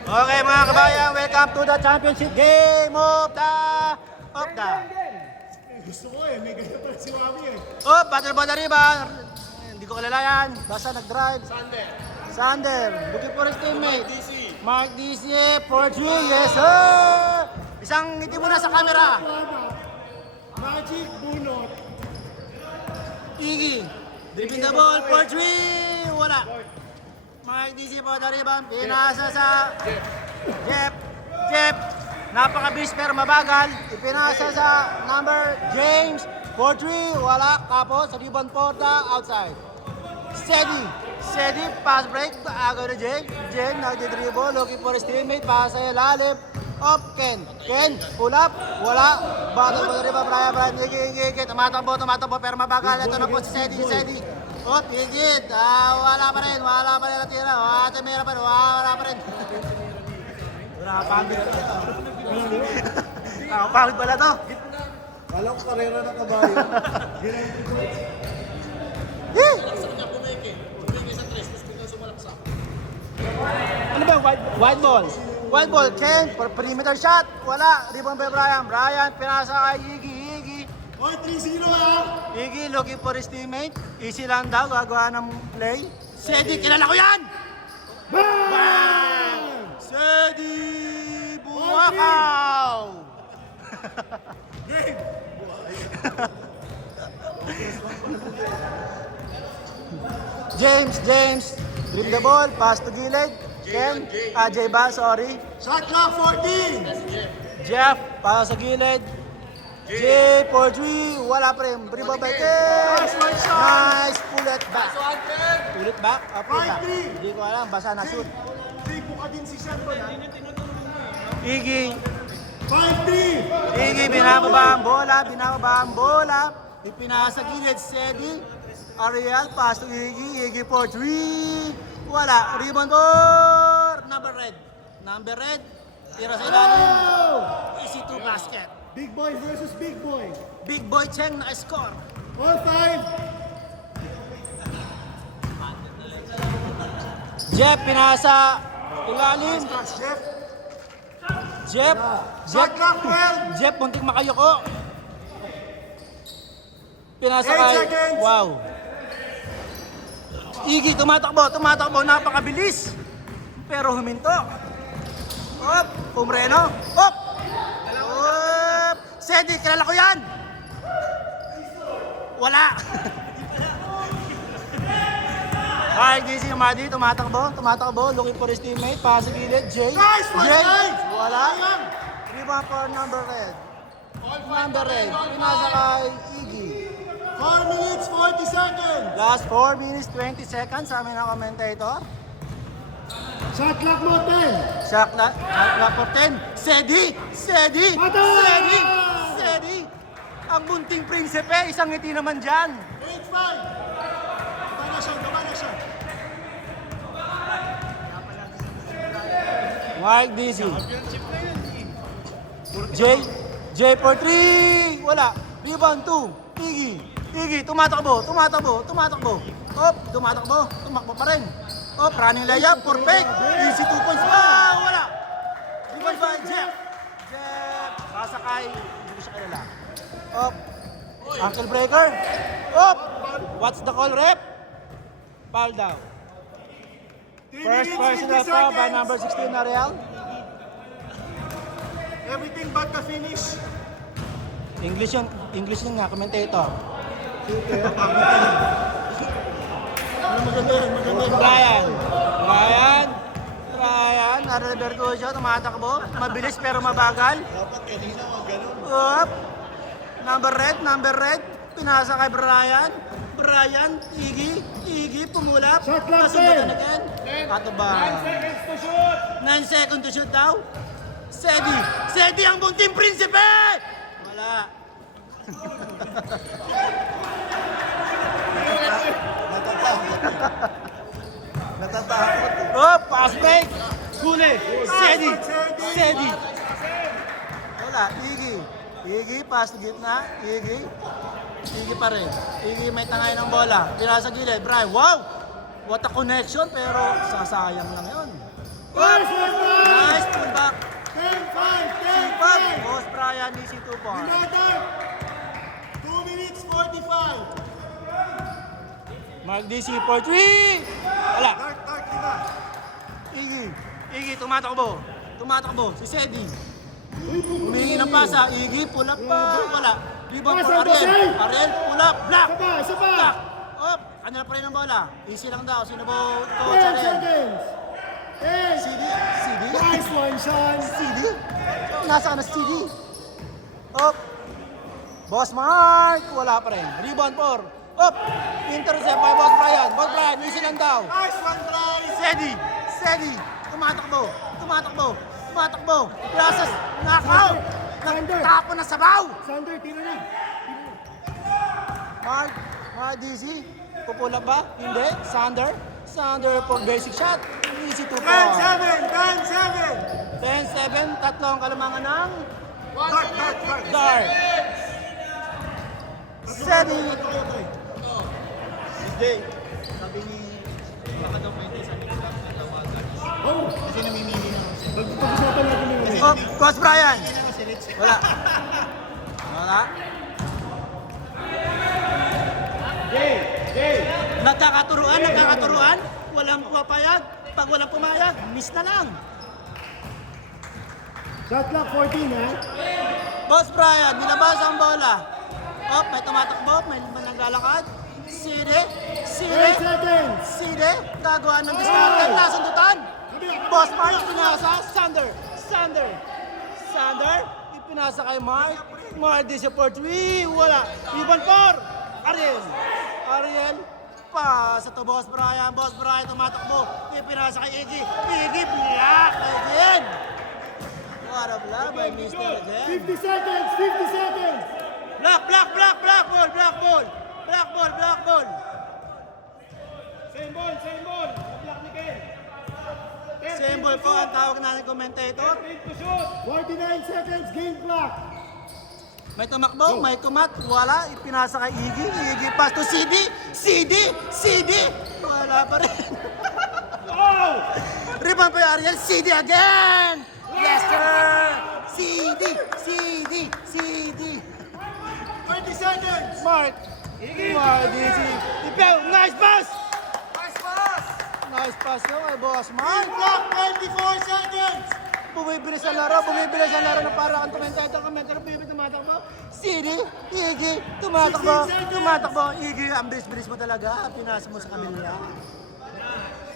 Okay mga kabayan, welcome to the championship game of the... Gusto ko eh, may ganyan pala si Wami eh. Battle ball na rebound. Hindi ko kilala yan. Basta nag-drive. Sander. Looking for his teammate. Mark DC. For you, yes sir. Isang ngiti muna sa camera. Magic bunot. Iggy. Dribbling the ball for three. Wala. Mark DC for the rebound. Pinasa sa Jeff. Napakabilis pero mabagal. Ipinasa sa number James. 4-3. Wala. Tapos rebound for the outside. Steady. Pass break. Agaw na James. James nagdidribble. Looking for his teammate. Pass sa lalim. Up. Ken. Pull up. Wala. Battle for the rebound. Brian. Higit. Tumatakbo pero mabagal. Ito na po si Steady. Higit. Wala pa rin natira. Wala pa rin. Pangit pala to. Alam ko karera ng kabayo. Ano ba? White ball. Ken, for perimeter shot. Wala. Rebound by Brian. Pinasa kay Iggy. Oy, 3-0 ah! Iggy looking for his teammate. Easy lang daw. Gagawa ng play. Sedi, kilala ko yan! Bam! Sedi Buakaw! Game! James. Dribble the ball. Pass to gilid. Ken. Jay ba? Sorry. Shot clock 14! Jeff. Pass sa gilid. Jay for 3. Wala pa rin. Rebound by Ken. Nice. Pull it back. Up. 5-3. Hindi ko alam. Basta na shoot. Buka din si Sean ko na. Iggy. 5-3! Iggy, binababa ang bola. Ipinasa gilid, Sedi. Ariel, pass to Iggy for 3. Wala. Rebound for number red. Tira sa ilalim. Easy to basket. Big boy versus big boy. Big Boy Cheng na score. All time! Jeff, pinasa ilalim. Chef! Shot clock 12! Jeff, muntik makayoko. Pinasa 8 kay... seconds. Wow. Iggy, tumatakbo. Napakabilis. Pero huminto. Pumreno. Sedi, kilala ko yan. Wala. Alright, DC Madi, tumatakbo. Looking for his teammate. Pass sa gilid. Jay. Nice! Wala. Rebound for number red. Pinasa kay Iggy. 4 minutes, 40 seconds! Last 4 minutes, 20 seconds. Sa amin ang commentator. Shot clock mo 10! Shot clock for 10. Sedi. Ang bunting prinsipe. Isang ngiti naman dyan. 8-5! Gaba na siya. Mark DC. Jay for 3. Wala. Rebound 2. Iggy. Tumatakbo. Tumakbo pa rin. Running layup. Perfect. Easy 2 points. Wala. Rebound by Jeff. Sasakay. Hindi ko siya kilala. Ankle breaker. What's the call, rep? Foul down. 3 First minutes, personal 50 foul by seconds! number 16 na Real. Everything but the finish. English yun nga, commentator. Maganda yun. Brian, Alberto siya, tumatakbo. Mabilis pero mabagal. Dapat kanina wag ganun. Number red. Pinasa kay Brian. Iggy, pumulap. Shot clock, Pasundatan 10. again. Ato ba? 9 seconds to shoot! 9 seconds to shoot daw. Sedi ang bunting prinsipe! Wala. Natatakot. Pass break. Huli. Sedi. Wala. Iggy, pass to gitna. Iggy pa rin. Iggy may tangay ng bola. Pinasa gilid. Brian, wow! What a connection, pero sasayang lang yun. Nice! point. Another 2 minutes 45. Mark DC for 3. Wala. Dark, lima. Iggy, tumatakbo. Si Sedi. Humingi ng pasa. Iggy, pull up pa. Wala. Rebound for Ariel. Ariel, pull up. Block. Isa pa. Block. Up. Kanila pa rin ang bola. Easy lang daw. Sino ba? 10 Coach Ariel. seconds. 8. CD. Nice one, Sean. CD. Nasaan na CD? Up. Boss Mark. Wala pa rin. Rebound for. Up. Intercept by Boss Brian. Boss Brian, easy lang daw. Nice one, Bryce. Sedi. Tumatakbo. Process. Knockout. Nagtapo na sabaw. Sander, tira na. Mark DC. Pupula ba? Hindi. Sander for basic shot. Easy to 10-7. foul. 10-7. Tatlong kalamangan ng Dark. Dart. Sedi. Jay, sabi ni baka daw pwede sa next class na tawagan. Oh, Kasi namimili na ako siya. pag-usapan natin yung Oh, Coach Brian. Hindi na si Rich. Wala. Nagkakaturuan. Walang pumapayag. Pag walang pumayag, miss na lang. Shot clock 14, ha? Boss Brian, nilabas ang bola. Oh, may tumatakbo, may naglalakad. Side, 10 seconds. gagawa ng diskarte, nasundutan. Boss Mark, pinasa, Sander, ipinasa kay Mark. Mark, this for 3, wala. Rebound for Ariel, pasa to Boss Brian, tumatakbo. Ipinasa kay Iggy, block again. What a block by Mr. again. 50 seconds. Block ball. Same ball. Block ni Ken. Symbol po ang tawag natin commentator. 49 seconds, game clock. May tumakbo, may kumat, wala. Ipinasa kay Iggy pass to CD. Wala pa rin. Oh! Rebound pa yung Ariel, CD again. Yes, sir. CD. 20 seconds. Mark DC. Nice pass yun kay Boss Mark. Clock 24 seconds. Bumibilis ang laro na para ang commentator, tumatakbo. CD, Iggy, tumatakbo. Iggy, ang bilis-bilis mo talaga. Pinasa mo sa kanila.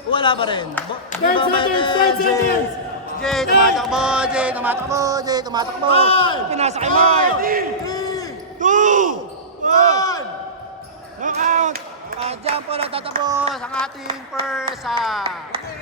Wala pa rin. 10 seconds. Jay, tumatakbo. Pinasa kay Mark. 3, 2, 1. Knockout. At dyan po nagtatapos ang ating first half.